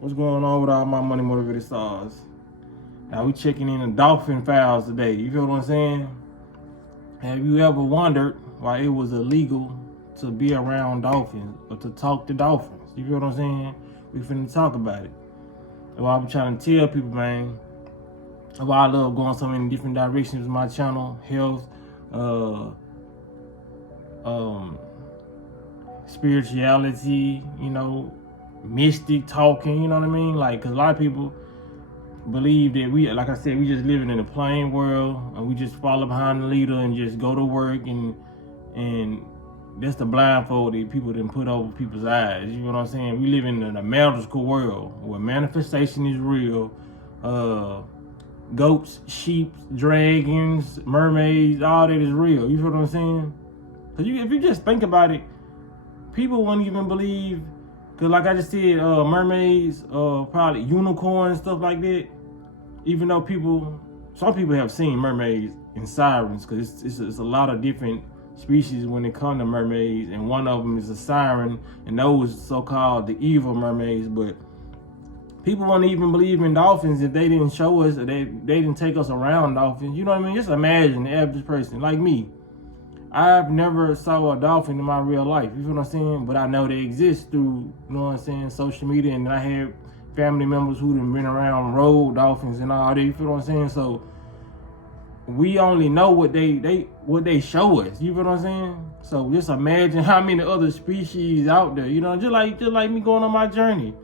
What's going on with all my money motivated stars? Now we checking in the dolphin files today. You feel what I'm saying? Have you ever wondered why it was illegal to be around dolphins or to talk to dolphins? You feel what I'm saying? We finna talk about it. And what I'm trying to tell people, man, why I love going so many different directions with my channel, health, spirituality, you know, mystic talking, you know what I mean? Like, cause a lot of people believe that we, like I said, we just living in a plain world and we just follow behind the leader and just go to work and that's the blindfold that people didn't put over people's eyes. You know what I'm saying? We live in a magical world where manifestation is real. Goats, sheep, dragons, mermaids, all that is real. You feel what I'm saying? Cause if you just think about it, people wouldn't even believe. Cause like I just said, mermaids, probably unicorns, stuff like that. Even though some people have seen mermaids and sirens, cause it's a lot of different species when it comes to mermaids, and one of them is a siren, and those so-called the evil mermaids. But people wouldn't even believe in dolphins if they didn't show us, or they didn't take us around dolphins. You know what I mean? Just imagine the average person like me. I've never saw a dolphin in my real life, you feel what I'm saying? But I know they exist through, you know what I'm saying, social media, and I have family members who done been around rode dolphins and all that, you feel what I'm saying? So we only know what they show us, you feel what I'm saying? So just imagine how many other species out there, you know, just like me going on my journey.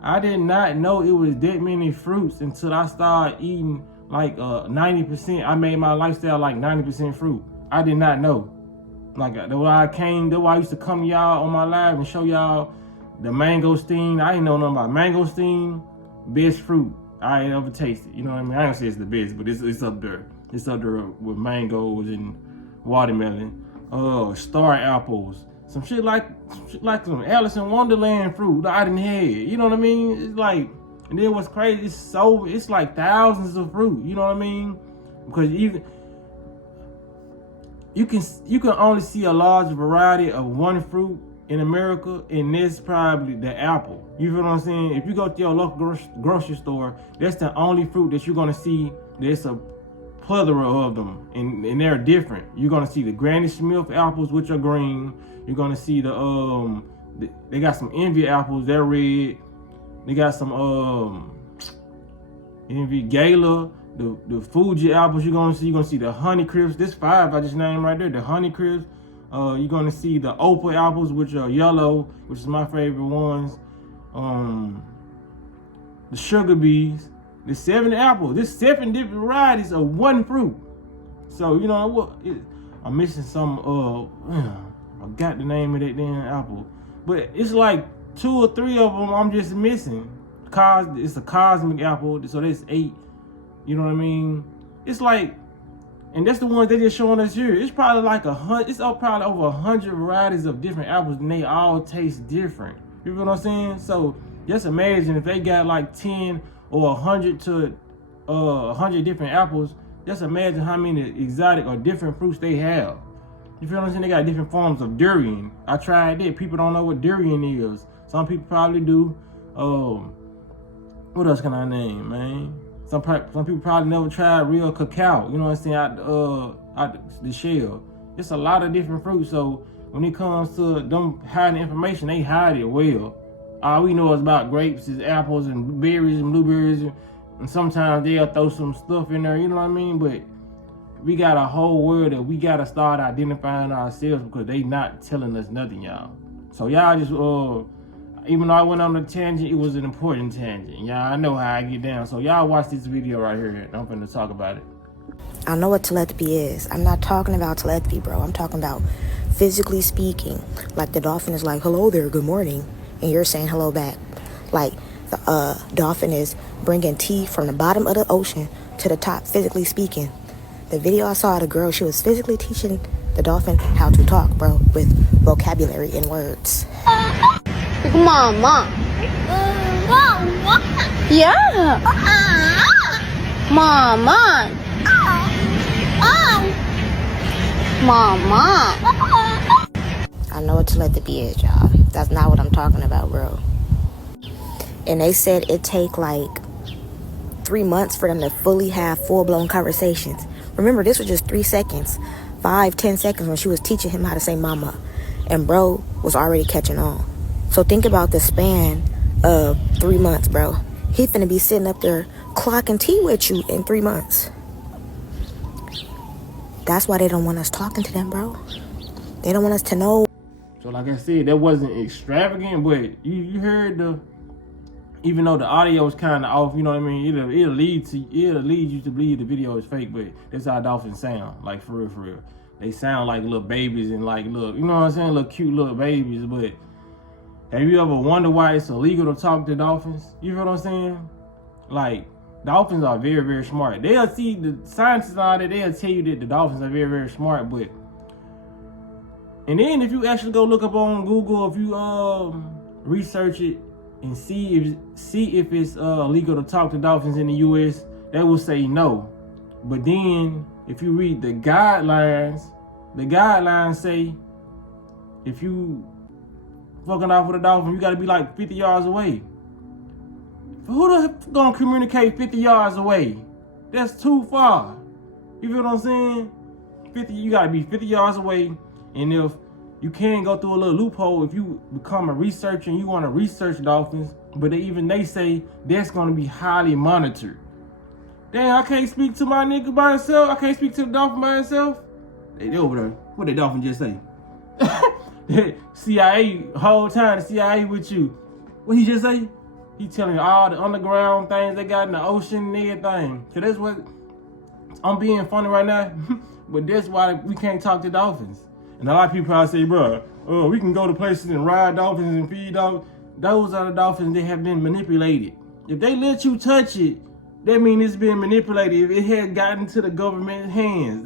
I did not know it was that many fruits until I started eating like 90%. I made my lifestyle like 90% fruit. I did not know. Like, that's why I used to come to y'all on my live and show y'all the mangosteen. I didn't know nothing about mangosteen, best fruit I ain't ever tasted. You know what I mean? I don't say it's the best, but it's up there. It's up there with mangoes and watermelon, star apples, some shit like some Alice in Wonderland fruit I didn't have. You know what I mean? It's like, and then what's crazy? It's like thousands of fruit. You know what I mean? Because even you can only see a large variety of one fruit in America, and that's probably the apple. You feel what I'm saying? If you go to your local grocery store, that's the only fruit that you're gonna see. There's a plethora of them, and they're different. You're gonna see the Granny Smith apples, which are green. You're gonna see they got some Envy apples, they're red. They got some Envy Gala. The Fuji apples you're gonna see the Honey Crisps. This 5 I just named right there, the Honey Crisps. You're gonna see the Opal apples, which are yellow, which is my favorite ones. The Sugar Bees, the 7 apples. There's 7 different varieties of one fruit. So you know what? I'm missing some. I got the name of that damn apple, but it's like 2 or 3 of them I'm just missing. It's a cosmic apple, so that's 8. You know what I mean? It's like, and that's the ones they just showing us here. It's probably like probably over 100 varieties of different apples, and they all taste different. You know what I'm saying? So just imagine if they got like 10 or 100 to 100 different apples. Just imagine how many exotic or different fruits they have. You feel what I'm saying? They got different forms of durian. I tried that. People don't know what durian is. Some people probably do. What else can I name, man? Some people probably never tried real cacao, you know what I'm saying, out the shell. It's a lot of different fruits, so when it comes to them hiding information, they hide it well. All we know is about grapes, is apples and berries and blueberries, and sometimes they'll throw some stuff in there, you know what I mean? But we got a whole world that we gotta start identifying ourselves, because they not telling us nothing, y'all. So y'all just even though I went on a tangent, it was an important tangent. Y'all, I know how I get down. So y'all watch this video right here, and I'm finna talk about it. I know what telepathy is. I'm not talking about telepathy, bro. I'm talking about physically speaking. Like the dolphin is like, hello there, good morning. And you're saying hello back. Like the dolphin is bringing tea from the bottom of the ocean to the top, physically speaking. The video I saw of the girl, she was physically teaching the dolphin how to talk, bro, with vocabulary and words. Mama. Yeah. Mama. Mama. I know what telepathy is, y'all. That's not what I'm talking about, bro. And they said it take like 3 months for them to fully have full-blown conversations. Remember, this was just 3 seconds, 5-10 seconds when she was teaching him how to say mama. And bro was already catching on. So think about the span of 3 months, bro. He finna be sitting up there clocking tea with you in 3 months. That's why they don't want us talking to them, bro. They don't want us to know. So like I said, that wasn't extravagant, but you heard even though the audio was kind of off, you know what I mean? It'll lead you to believe the video is fake, but that's how dolphins sound, like for real. They sound like little babies and like little, you know what I'm saying, little cute little babies. But have you ever wondered why it's illegal to talk to dolphins? You know what I'm saying? Like, dolphins are very, very smart. They'll see the scientists out there, they'll tell you that the dolphins are very, very smart, but and then if you actually go look up on Google, if you research it and see if it's illegal to talk to dolphins in the US, they will say no. But then if you read the guidelines say if you fucking off with a dolphin, you gotta be like 50 yards away. Who the heck gonna communicate 50 yards away? That's too far. You feel what I'm saying? You gotta be 50 yards away. And if you can go through a little loophole, if you become a researcher and you want to research dolphins, but they say that's going to be highly monitored. Damn, I can't speak to my nigga by himself. I can't speak to the dolphin by himself. They over there. What did the dolphin just say? CIA, whole time, the CIA with you. What he just say? He telling you all the underground things they got in the ocean and everything. So that's what, I'm being funny right now, but that's why we can't talk to dolphins. And a lot of people probably say, bro, we can go to places and ride dolphins and feed dolphins. Those are the dolphins that have been manipulated. If they let you touch it, that means it's been manipulated. If it had gotten to the government hands,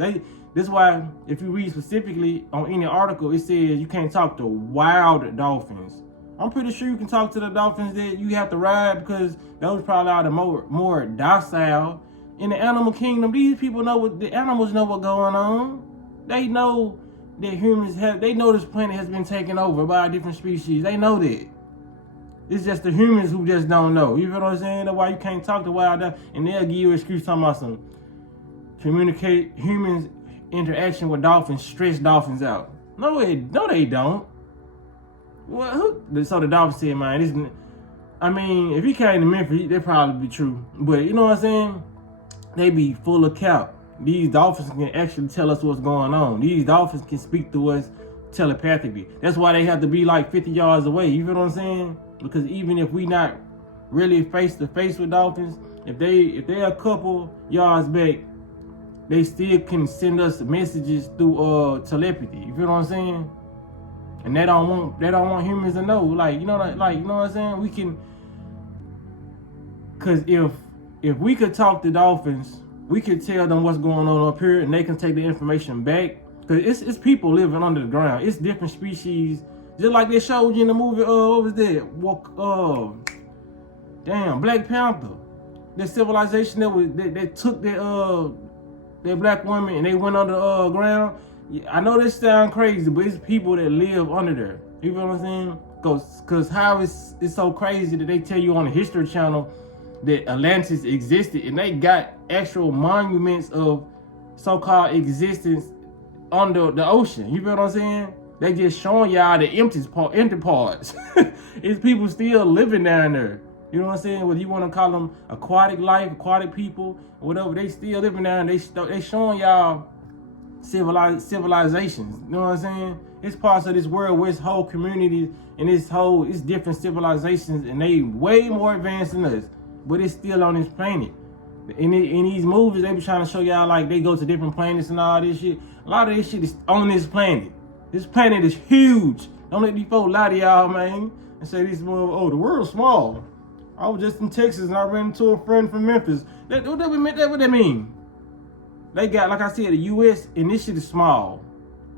that's why if you read specifically on any article, it says you can't talk to wild dolphins. I'm pretty sure you can talk to the dolphins that you have to ride because those probably are the more docile. In the animal kingdom, these people the animals know what's going on. They know that they know this planet has been taken over by a different species. They know that. It's just the humans who just don't know. You feel what I'm saying? That's why you can't talk to wild dolphins. And they'll give you an excuse talking about some communicate humans interaction with dolphins, stress dolphins out. No, they don't. Well, so the dolphin said, man, if he came to Memphis, that'd probably be true. But you know what I'm saying? They be full of cap. These dolphins can actually tell us what's going on. These dolphins can speak to us telepathically. That's why they have to be like 50 yards away. You feel what I'm saying? Because even if we not really face to face with dolphins, if they're a couple yards back, they still can send us messages through telepathy. You feel what I'm saying? And they don't want humans to know. Like, you know what I'm saying? We can, cause if we could talk to dolphins, we could tell them what's going on up here, and they can take the information back. Cause it's people living under the ground. It's different species, just like they showed you in the movie. What was that? Black Panther. The civilization that took that black woman and they went under the ground. I know this sounds crazy, but it's people that live under there. You feel what I'm saying? Cause how it's so crazy that they tell you on the History Channel that Atlantis existed, and they got actual monuments of so-called existence under the ocean. You feel what I'm saying? They just showing y'all the empty parts. It's people still living down there. You know what I'm saying? Whether you want to call them aquatic life, aquatic people, or whatever, they still living down there. They showing y'all civilizations. You know what I'm saying? It's parts of this world where it's whole communities and it's different civilizations, and they way more advanced than us. But it's still on this planet. In these movies, they be trying to show y'all like they go to different planets and all this shit. A lot of this shit is on this planet. This planet is huge. Don't let these folks lie to y'all, man, and say the world's small. I was just in Texas and I ran into a friend from Memphis. What that mean? They got, like I said, the US, and this shit is small.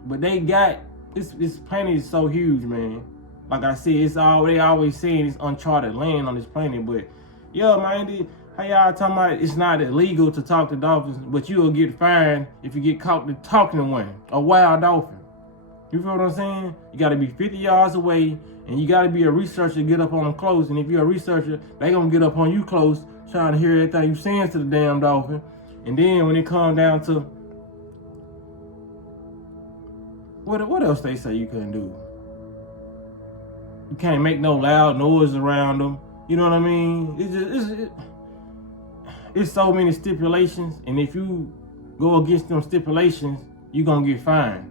But they got, this planet is so huge, man. Like I said, they always saying it's uncharted land on this planet, but yeah, man, how y'all talking about it's not illegal to talk to dolphins, but you'll get fined if you get caught talking to one, a wild dolphin. You feel what I'm saying? You got to be 50 yards away, and you got to be a researcher to get up on them close. And if you're a researcher, they going to get up on you close, trying to hear everything you saying to the damn dolphin. And then when it comes down to, what else they say you couldn't do? You can't make no loud noise around them. You know what I mean? It's so many stipulations, and if you go against them stipulations, you're going to get fined.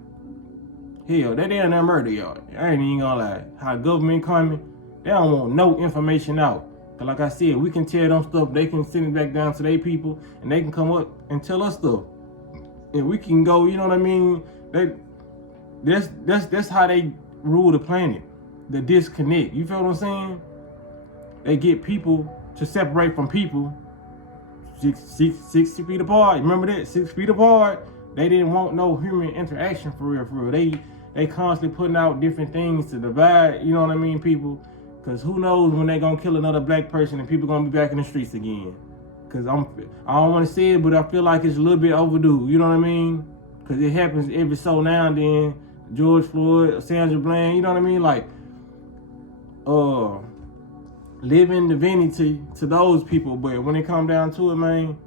Hell, they damn near murder y'all. I ain't even gonna lie. How government coming, they don't want no information out. Cause like I said, we can tell them stuff, they can send it back down to their people, and they can come up and tell us stuff. And we can go, you know what I mean? That's how they rule the planet. The disconnect. You feel what I'm saying? They get people to separate from people 6 feet apart. Remember that? 6 feet apart. They didn't want no human interaction for real. They constantly putting out different things to divide, you know what I mean, people. Because who knows when they going to kill another black person and people going to be back in the streets again. Because I don't want to say it, but I feel like it's a little bit overdue, you know what I mean? Because it happens every so now and then. George Floyd, Sandra Bland, you know what I mean? Like, living divinity to those people. But when it come down to it, man,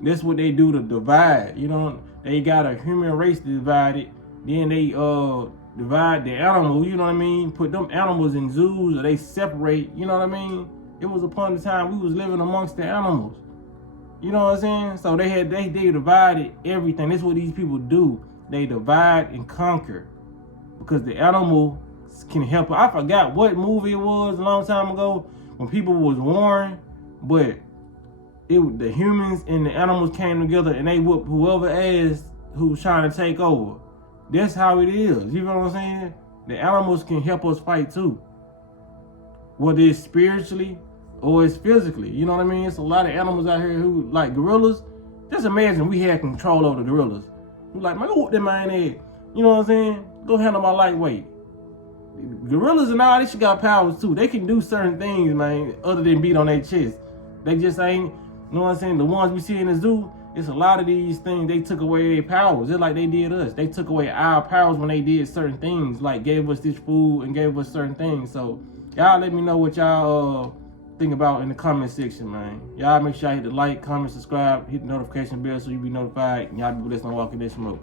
that's what they do to divide, you know? They got a human race divided. Then they divide the animals, you know what I mean? Put them animals in zoos, or they separate, you know what I mean? It was upon the time we was living amongst the animals. You know what I'm saying? So they divided everything. That's what these people do. They divide and conquer. Because the animal can help. I forgot what movie it was a long time ago when people was warring, but the humans and the animals came together and they whooped whoever ass who was trying to take over. That's how it is. You know what I'm saying? The animals can help us fight too. Whether it's spiritually or it's physically. You know what I mean? It's a lot of animals out here who, like gorillas. Just imagine we had control over the gorillas. We're like, man, go whoop that man head. You know what I'm saying? Go handle my lightweight. Gorillas and all this shit got powers too. They can do certain things, man, other than beat on their chest. They just ain't, you know what I'm saying? The ones we see in the zoo, it's a lot of these things, they took away their powers, just like they did us. They took away our powers when they did certain things, like gave us this food and gave us certain things. So y'all let me know what y'all think about in the comment section, man. Y'all make sure y'all hit the like, comment, subscribe, hit the notification bell so you be notified, and y'all be blessed on Walking That Smoke.